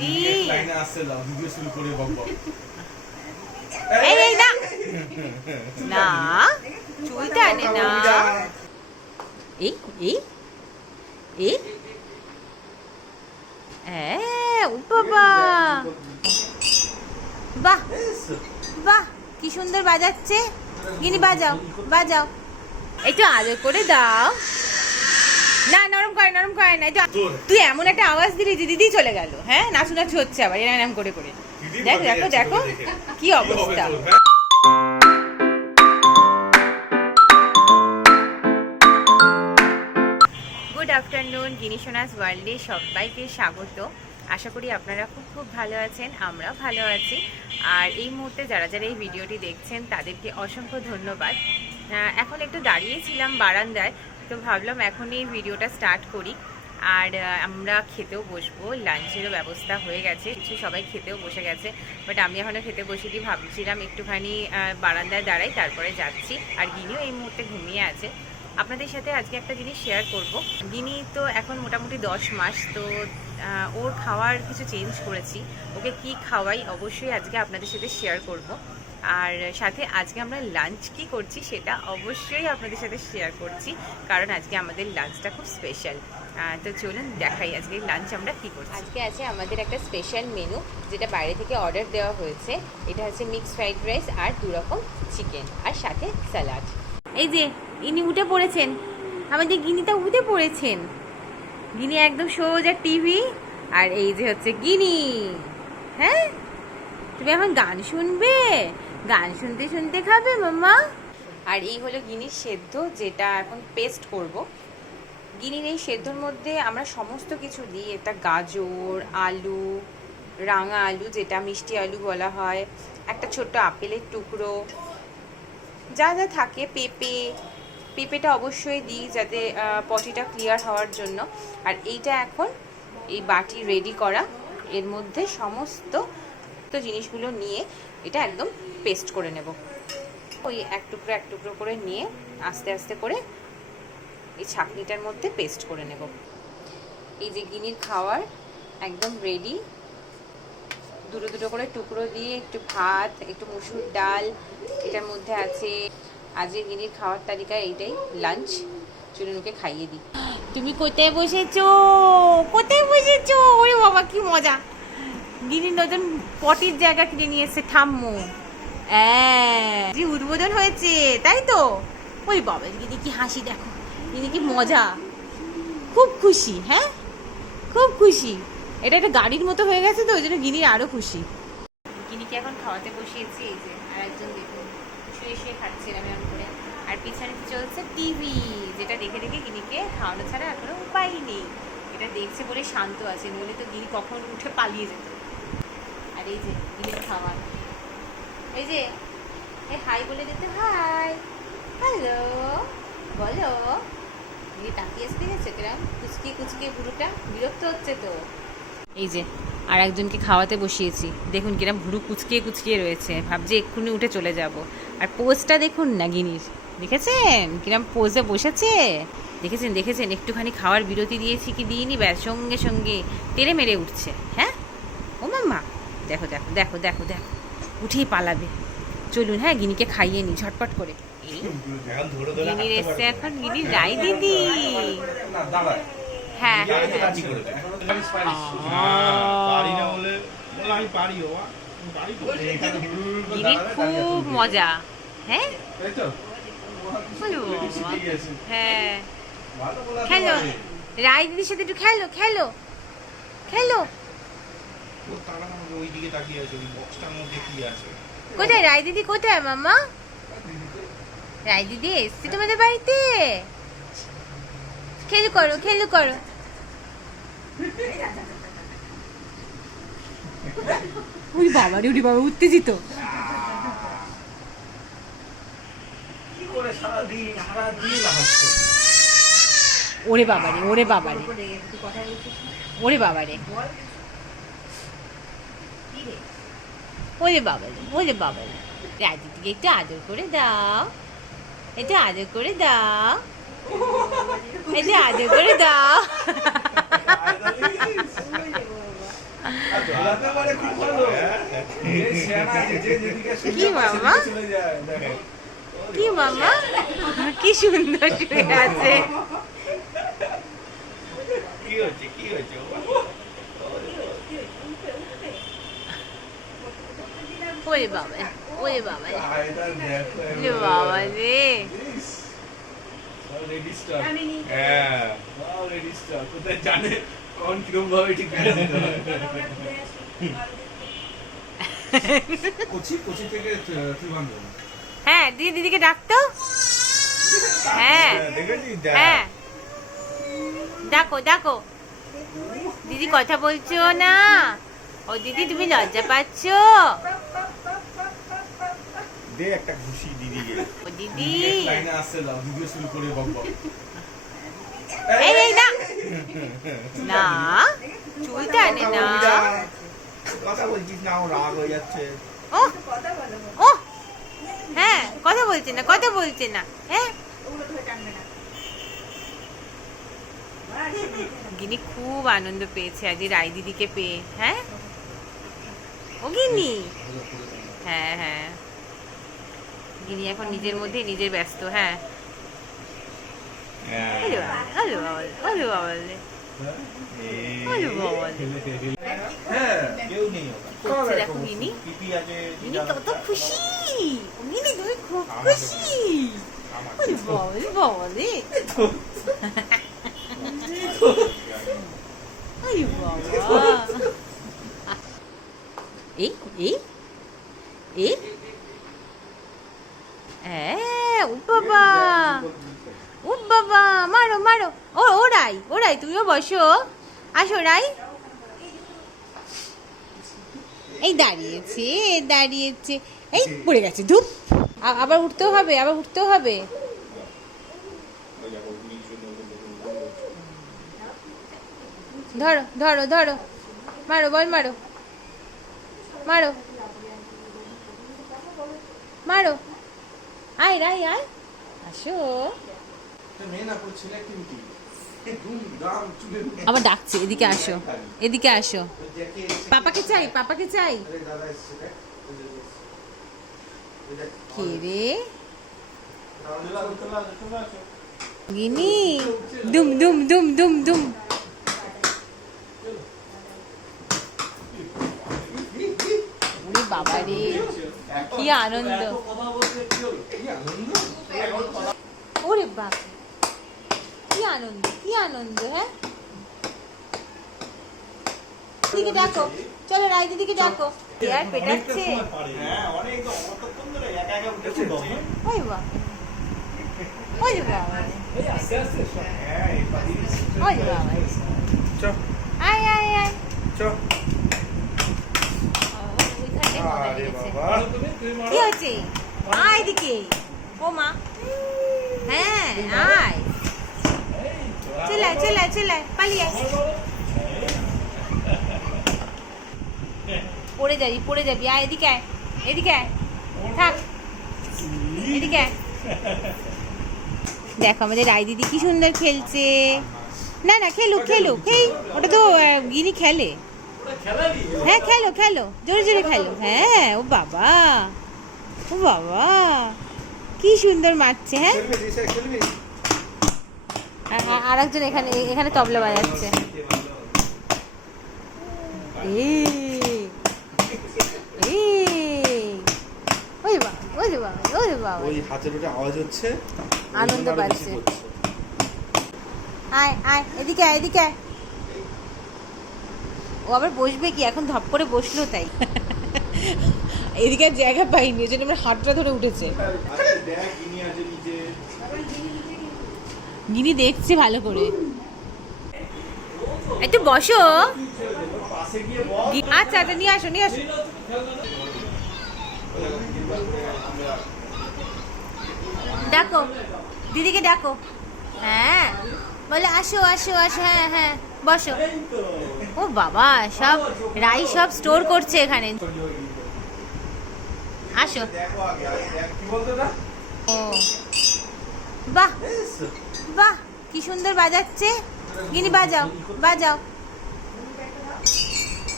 দিদি লাইনে আসছে ভিডিও শুরু করে বক বক। এই এই না। না। চুল টানে না এই এই এই। ও বাবা। বাহ বাহ কি সুন্দর বাজাচ্ছে। গিনি বাজাও বাজাও। একটু আদর করে দাও। নরম না। তুই এমন একটা আওয়াজ দিলি যে দিদি চলে গেল হ্যাঁ? হচ্ছে আবার এরম এরম করে করে। দেখ দেখো দেখো কি অবস্থা? গুড আফটারনুন গিনিসোনাস ওয়ার্ল্ডে সবাইকে স্বাগত। আশা করি আপনারা খুব খুব ভালো আছেন আমরাও ভালো আছি। আর এই মুহূর্তে যারা যারা এই ভিডিওটি দেখছেন তাদেরকে অসংখ্য ধন্যবাদ। এখন একটু দাঁড়িয়েছিলাম বারান্দায় তো ভাবলাম এখনই ভিডিওটা স্টার্ট করি। আর আমরা খেতেও বসবো। লাঞ্চেরও ব্যবস্থা হয়ে গেছে। কিছু সবাই খেতেও বসে গেছে। বাট আমি এখনও খেতে বসিনি, ভাবছিলাম একটুখানি বারান্দায় দাঁড়াই, তারপরে যাচ্ছি। আর গিনিও এই মুহূর্তে ঘুমিয়ে আছে। আপনাদের সাথে আজকে একটা জিনিস শেয়ার করব। গিনি তো এখন মোটামুটি দশ মাস, তো ওর খাওয়ার কিছু চেঞ্জ করেছি। ওকে কি খাওয়াই অবশ্যই আজকে আপনাদের সাথে শেয়ার করব। আর সাথে আজকে আমরা লাঞ্চ কি করছি সেটা অবশ্যই আপনাদের সাথে শেয়ার করছি, কারণ আজকে আমাদের লাঞ্চটা খুব স্পেশাল তো চলুন দেখাই আজকে লাঞ্চ আমরা কি করছি। আজকে আছে আমাদের একটা স্পেশাল মেনু যেটা বাইরে থেকে অর্ডার দেওয়া হয়েছে। এটা হচ্ছে মিক্সড ফ্রাইড রাইস আর দু রকম চিকেন আর সাথে স্যালাড এই যে, ইনি উঠে পড়েছেন। আমাদের গিনিটা উঠে পড়েছেন। গিনি একদম সোজা টিভি আর এই যে হচ্ছে গিনি। হ্যাঁ? তুমি এখন গান শুনবে? গান শুনতে শুনতে খাবে মাম্মা আর এই হলো গিনির সেদ্ধ, যেটা এখন পেস্ট করব। গিনির এই সেদ্ধর মধ্যে আমরা সমস্ত কিছু দিই, এটা গাজর, আলু, রাঙা আলু, যেটা মিষ্টি আলু বলা হয়, একটা ছোট্ট আপেলের টুকরো, যা যা থাকে, পেঁপে, পেঁপেটা অবশ্যই দিই যাতে পটিটা ক্লিয়ার হওয়ার জন্য। আর এইটা এখন এই বাটি রেডি করা, এর মধ্যে সমস্ত তো জিনিসগুলো নিয়ে এটা একদম পেস্ট করে নেব। ওই এক টুকরো এক টুকরো করে নিয়ে আস্তে আস্তে করে এই ছাকনিটার মধ্যে পেস্ট করে নেব। এই যে গিনির খাওয়ার একদম রেডি দুটো দুটো করে টুকরো দিয়ে একটু ভাত, একটু মুসুর ডাল, এটার মধ্যে আছে আজকে গিনির খাওয়ার তালিকায় এইটাই লাঞ্চ চুনুকে খাইয়ে দিই। তুমি কোথায় বসেছো? কোথায় বসেছো? ওরে বাবা, কি মজা। গিনির নতুন পটির জায়গা কিনে নিয়ে এসছে ঠাম্মু। হ্যাঁ যে উদ্বোধন হয়েছে, তাই তো? ওই বাবা গিনি কি হাসি, দেখো। গিনি কি মজা। খুব খুশি হ্যাঁ? খুব খুশি। এটা একটা গাড়ির মতো হয়ে গেছে তো, ওই জন্য গিনি আরও খুশি। গিনিকে এখন খাওয়াতে বসিয়েছি? এই যে আর একজন দেখুন। শুয়ে শুয়ে খাচ্ছে এরম করে। আর পিছনে চলছে? টিভি, যেটা দেখে দেখে গিনিকে খাওয়ানো ছাড়া আর কোনো উপায় নেই। এটা দেখছে বলে শান্ত আছে, নইলে তো গিনি কখন উঠে পালিয়ে যেত। আর এই যে গিনির খাওয়ার এই যে এ হাই বলে দিতে হাই। হ্যালো, বলো। গিনি তাকিয়ে আসতে গেছে কিরম? কুচকিয়ে কুচকিয়ে পুরোটা বিরক্ত হচ্ছে তো। এই যে আর একজনকে খাওয়াতে বসিয়েছি। দেখুন কিরম ভুরু কুচকিয়ে কুচকিয়ে রয়েছে। ভাবছি এক্ষুনি উঠে চলে যাব। আর পোজটা দেখুন না গিনির দেখেছেন? কিরম পোজে বসেছে? দেখেছেন দেখেছেন, একটুখানি খাওয়ার বিরতি দিয়েছি কি দিইনি? ব্যাস, সঙ্গে সঙ্গে তেড়ে মেরে উঠছে। হ্যাঁ? দেখো দেখো দেখো দেখো দেখো। উঠেই পালাবে। চলুন হ্যাঁ গিনিকে খাইয়ে নি, ঝটপট করে। গিনির এসছে এখন, গিনির রাই দিদি। হ্যাঁ হ্যাঁ করে গিনির খুব মজা। হ্যাঁ। হ্যাঁ। খেলো। রায় দিদির সাথে একটু খেলো খেলো। খেলো। তারা ওই দিকে তাকিয়ে আছে ওই বক্সটার মধ্যে কি আছে? কোথায়? রায় দিদি কোথায় মামা রায় দিদি এসছে তোমাদের বাড়িতে? খেলু করো খেলু করো। উড়ি বাবা রে উড়ি বাবা উত্তেজিত? ওরে বাবা রে ওরে বাবারে ওরে বাবা রে ওরে বাবা ওরে বাবা রে। রায় দিদিকে একটু আদর করে দাও। একটু আদর করে দাও। একটু আদর করে দাও। কি দেখো। কি মামা? কি সুন্দর শুয়ে আছে। কি হচ্ছে কি হচ্ছে ওরে বাবা ওরে বাবা রে। বাবা রে হ্যাঁ সব ready stock। কোথায় জানে কখন কিরম ভাবে ঠিক করে দিতে। কোচি কোচি থেকে ত্রিবান্ধব দিদি দিদিকে ডাকতো হ্যাঁ হ্যাঁ ডাকো ডাকো দিদি কথা বলছো না ও দিদি তুমি লজ্জা পাচ্ছ? দে একটা ঘুষি দিদিকে ও দিদি। লাইনে আসছে দাও ভিডিও শুরু করে বক বক। এই এই না। না চুলটা আনে না। কথা বলছিস না ও রাগ হয়ে যাচ্ছে। ও ও হ্যাঁ কথা বলছে না কথা বলছে না। হ্যাঁ। গিনি খুব আনন্দ পেয়েছে আজ রায় দিদিকে পেয়ে। হ্যাঁ? ও গিনি হ্যাঁ হ্যাঁ। গিনি এখন নিজের মধ্যে নিজের ব্যস্ত হ্যাঁ। হ্যাঁ। গিনি কত খুশি। গিনি তুমি খুব খুশি। বাবা। এই এই এই ও বাবা ও বাবা মারো মারো। ও ও রাই ও রাই তুমিও বসো। আসো, রাই। এই দাঁড়িয়েছে দাঁড়িয়েছে। এই, পড়ে গেছে, ধূপ। আবার উঠতেও হবে, আবার উঠতেও হবে। ধরো ধরো ধরো। মারো, বল মারো। মারো। মারো। আয় রাই আয়। আসো। আবার ডাকছে এদিকে আসো। এদিকে আসো। পাপাকে চাই পাপাকে চাই। কে রে? গিনি দুম দুম দুম দুম দুম ওরে বাবা রে কি আনন্দ কি আনন্দ। ওরে বাপ কি আনন্দ কি আনন্দ হ্যাঁ? দিদিকে ডাকো। চলো রাই দিদিকে ডাকো। আর পেটাচ্ছে। হ্যাঁ উঠেছে ওই বাবা ওই বাবা ওই বাবা আয় আয় আয় চ ওইখানটায় মজা আরে লেগেছে বাবা তুমি তুমি কি হচ্ছে আয় এদিকে ও মা হ্যাঁ আয়। চলে চলে চলে পালিয়ে পড়ে যাবি পড়ে যাবি, আয় এদিকে আয় এদিকে আয়। থাক এদিকে আয় দেখো আমাদের রায় দিদি কি সুন্দর খেলছে। না না, খেলুক খেলুক। এই ওটা তো গিনি খেলে। হ্যাঁ খেলো খেলো। জোরে জোরে খেলো। হ্যাঁ ও বাবা। ও বাবা। কি সুন্দর মারছে হ্যাঁ? আর একজন এখানে এখানে তবলা বাজাচ্ছে। এই এই। ওই বাবা ওই বাবা ওই বাবা। ওই হাতের ওটা আওয়াজ হচ্ছে। আনন্দ পাচ্ছে। আয় আয় এদিকে আয় এদিকে আয়। ও আবার বসবে কি? এখন ধপ করে বসল তাই। এদিকে জায়গা পাইনি, ওই আমার হাতটা ধরে উঠেছে। দেখ গিনি দেখছে ভালো করে। একটু বসো। আচ্ছা আচ্ছা নিয়ে আসো নিয়ে আসো। ডাকো। দিদিকে ডাকো। হ্যাঁ। বলে, আসো আসো আসো হ্যাঁ হ্যাঁ বসো। ও বাবা, সব, রাই সব স্টোর করছে এখানে। আসো। ও। বাহ বাহ, কি সুন্দর বাজাচ্ছে। গিনি, বাজাও বাজাও।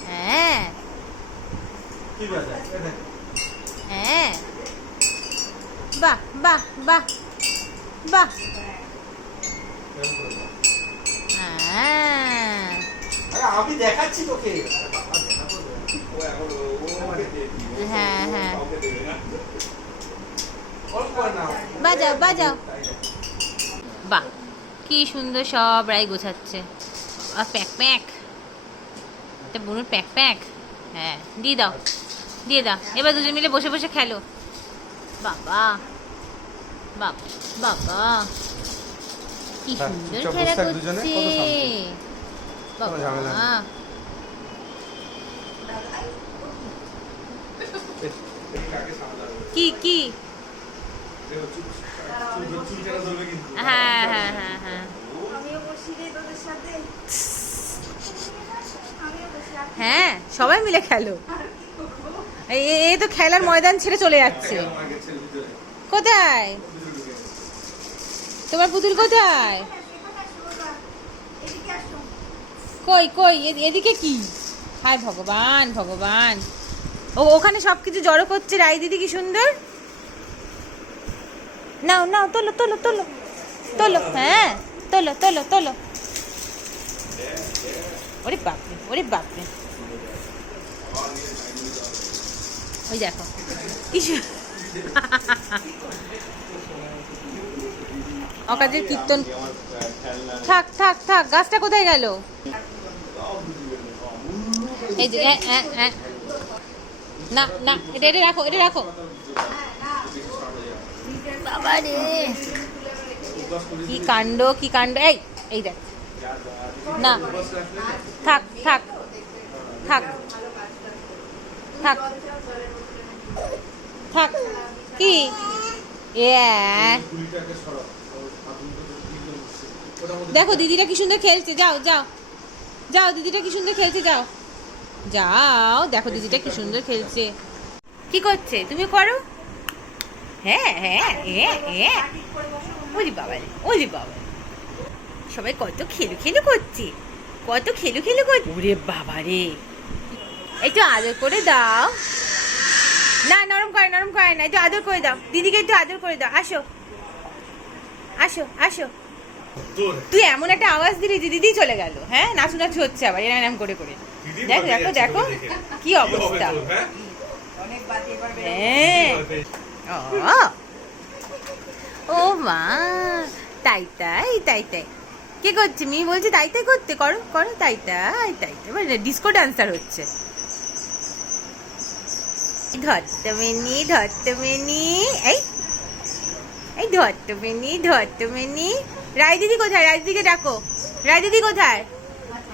হ্যাঁ। হ্যাঁ। বাহ বাহ বাহ বাহ এরকম করে দাও। হ্যাঁ আরে আমি দেখাচ্ছি তোকে। ও তো হ্যাঁ, হ্যাঁ। বাজাও বাজাও। বাহ কি সুন্দর সব রাই গোছাচ্ছে। আর প্যাক প্যাক। এটা বুনুর প্যাক প্যাক। হ্যাঁ দিয়ে দাও দিয়ে দাও। এবার দুজন মিলে বসে বসে খেলো। বাবা বাবা বাবা। কি হ্যাঁ, সুন্দর খেলা করছে? কি কি। হ্যাঁ হ্যাঁ হ্যাঁ হ্যাঁ। হ্যাঁ সবাই মিলে খেলো। এই তো খেলার ময়দান ছেড়ে চলে যাচ্ছে। কোথায়। তোমার পুতুল কোথায়? কই কই এদিকে কি? হায় ভগবান ভগবান। ও, ওখানে সব কিছু জড়ো করছে রাই দিদি কি সুন্দর? নাও নাও, তোলো তোলো তোলো তোলো হ্যাঁ তোলো তোলো তোলো। ওরে বাপরে ওরে বাপরে। ওই দেখো, কি অকাজের কীর্তন। থাক থাক থাক, গাছটা কোথায় গেল? এই যে। না না, এটা এটা রাখো এটা রাখো। বাবা রে। কি কাণ্ড কি কাণ্ড। এই এই দেখ। না, থাক থাক থাক থাক থাক। কি? এ গুলিটাকে সরাও। ওর হাতুড়িটা তো দিকে বসছে। ওটার মধ্যে দেখো দিদিটা কি সুন্দর খেলছে, যাও যাও। যাও, দিদিটা কি সুন্দর খেলছে, যাও। যাও, দেখো, দিদিটা কি সুন্দর খেলছে। কি করছে? তুমি করো। হ্যাঁ হ্যাঁ হ্যাঁ হ্যাঁ। ওরে বাবা ওরে বাবা সবাই কত খেলু খেলু করছে। কত খেলু খেলু করছে। ওরে বাবা রে। একটু আদর করে দাও। না, নরম করে নরম করে না, একটু আদর করে দাও। দিদিকে একটু আদর করে দাও। আসো। আসো আসো। তুই এমন একটা আওয়াজ দিলি যে দিদি চলে গেল। হ্যাঁ? নাচু নাচু হচ্ছে আবার এরম এরম করে করে। দেখ দেখো দেখো কি অবস্থা। হ্যাঁ? হ্যাঁ? ও মা তাই তাই তাই তাই। কে করছে? মি বলছে তাই তাই করতে করো করো তাই তাই তাই তাই। মানে ডিস্কো ডান্সার হচ্ছে। ধত্তমেনি ধত্তমেনি এই এই ধত্তমেনি ধত্তমেনি রায় দিদি কোথায় রায় দিদিকে ডাকো রায় দিদি কোথায়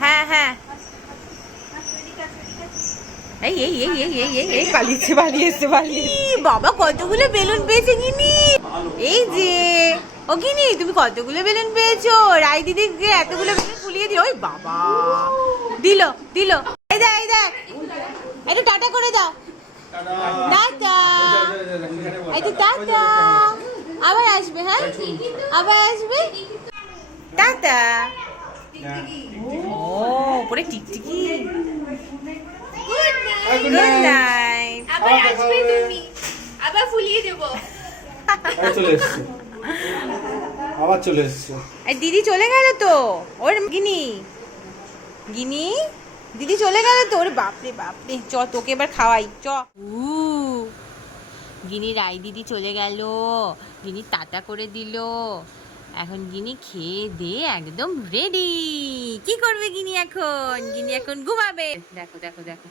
হ্যাঁ হ্যাঁ এই এই এই এই এই এই এই পালিয়েছে পালিয়েছে পালিয়েছে বাবা কতগুলো বেলুন পেয়েছে গিনি এই যে ও গিনি তুমি কতগুলো বেলুন পেয়েছ রাই দিদিকে এতগুলো বেলুন ফুলিয়ে দিও ওই বাবা দিল দিল এই দেখ এই দেখ একটু টাটা করে দাও টাটা এই তো টাটা আবার আসবে হ্যাঁ? আবার আসবে? টাটা ও পরে টিকটিকি। গুড নাইট আবার আসবে তুমি। আবার ফুলিয়ে দেবো। চলে এসছে। আবার চলে এসছে। দিদি চলে গেল তো। ওর গিনি। গিনি দিদি চলে গেল তো। ওরে বাপরে বাপরে। চ তোকে এবার খাওয়াই। চ। উ গিনি রাই দিদি চলে গেল। গিনি টাটা করে দিল। এখন গিনি খেয়ে দিয়ে একদম রেডি কি করবে গিনি এখন? গিনি এখন ঘুমাবে। দেখো দেখো দেখো।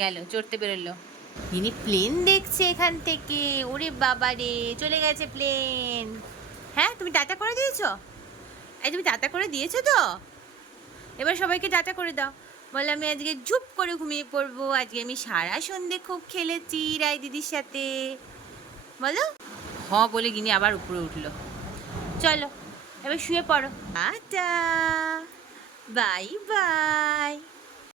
গেল, চড়তে বেরোলো। গিনি প্লেন দেখছে এখান থেকে। ওরে বাবা রে, চলে গেছে প্লেন হ্যাঁ তুমি টাটা করে দিয়েছ? এই তুমি টাটা করে দিয়েছ তো? এবার সবাইকে টাটা করে দাও। বলে, আমি আজকে ঝুপ করে ঘুমিয়ে পড়ব। আজকে আমি সারা সন্ধে খুব খেলেছি রায় দিদির সাথে। বলো? হ বলে গিনি আবার উপরে উঠল। চলো, এবার শুয়ে পড়ো। আটা বাই বাই।